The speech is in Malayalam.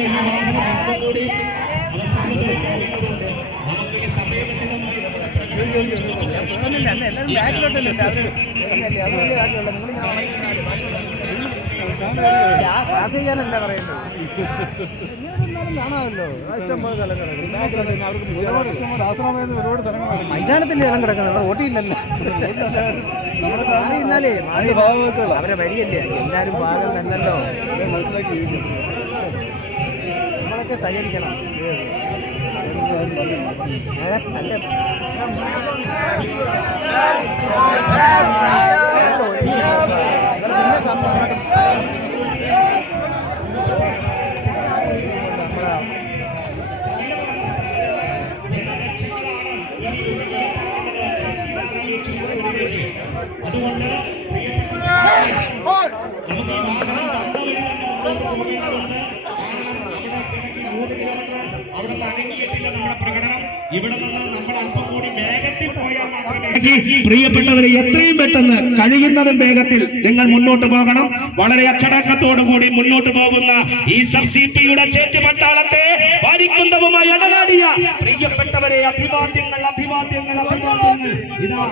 സുഹൃത്തുക്കളെ, ഈ വാഹനം ഒന്നുകൂടി അവസാനം വരെ പോകുന്നതുകൊണ്ട് നമുക്കിനി സമയബന്ധിതമായി നമ്മുടെ ചെയ്യാനല്ല പറയുന്നത്. കാണാമല്ലോ മൈതാനത്തില് ജലം കിടക്കുന്നത്, ഇവിടെ ഓട്ടിയില്ലല്ലോ. മാറിയിരുന്നാലേ അവരെ വരിയല്ലേ, എല്ലാരും ഭാഗം തന്നല്ലോ. നമ്മളൊക്കെ സഹകരിക്കണം. അതുകൊണ്ട് അവിടെ അടങ്ങിയിട്ടില്ല നമ്മുടെ പ്രകടനം. ഇവിടെ നിന്ന് നമ്മൾ അല്പം കൂടി വേഗത്തിൽ പോയാൽ മാത്രമേ. പ്രിയപ്പെട്ടവരെ, എത്രയും പെട്ടെന്ന് കഴിയുന്നതും വേഗത്തിൽ നിങ്ങൾ മുന്നോട്ട് പോകണം. വളരെ അച്ചടക്കത്തോടു കൂടി മുന്നോട്ട് പോകുന്ന ഈ സബ്സിപിയുടെ ചേറ്റുപട്ടാളത്തെ വാരിക്കുന്നതുമായി അടരാടിയ പ്രിയപ്പെട്ടവരെ, അഭിവാദ്യങ്ങൾ അഭിവാദ്യങ്ങൾ അഭിവാദ്യങ്ങൾ. ഇതാ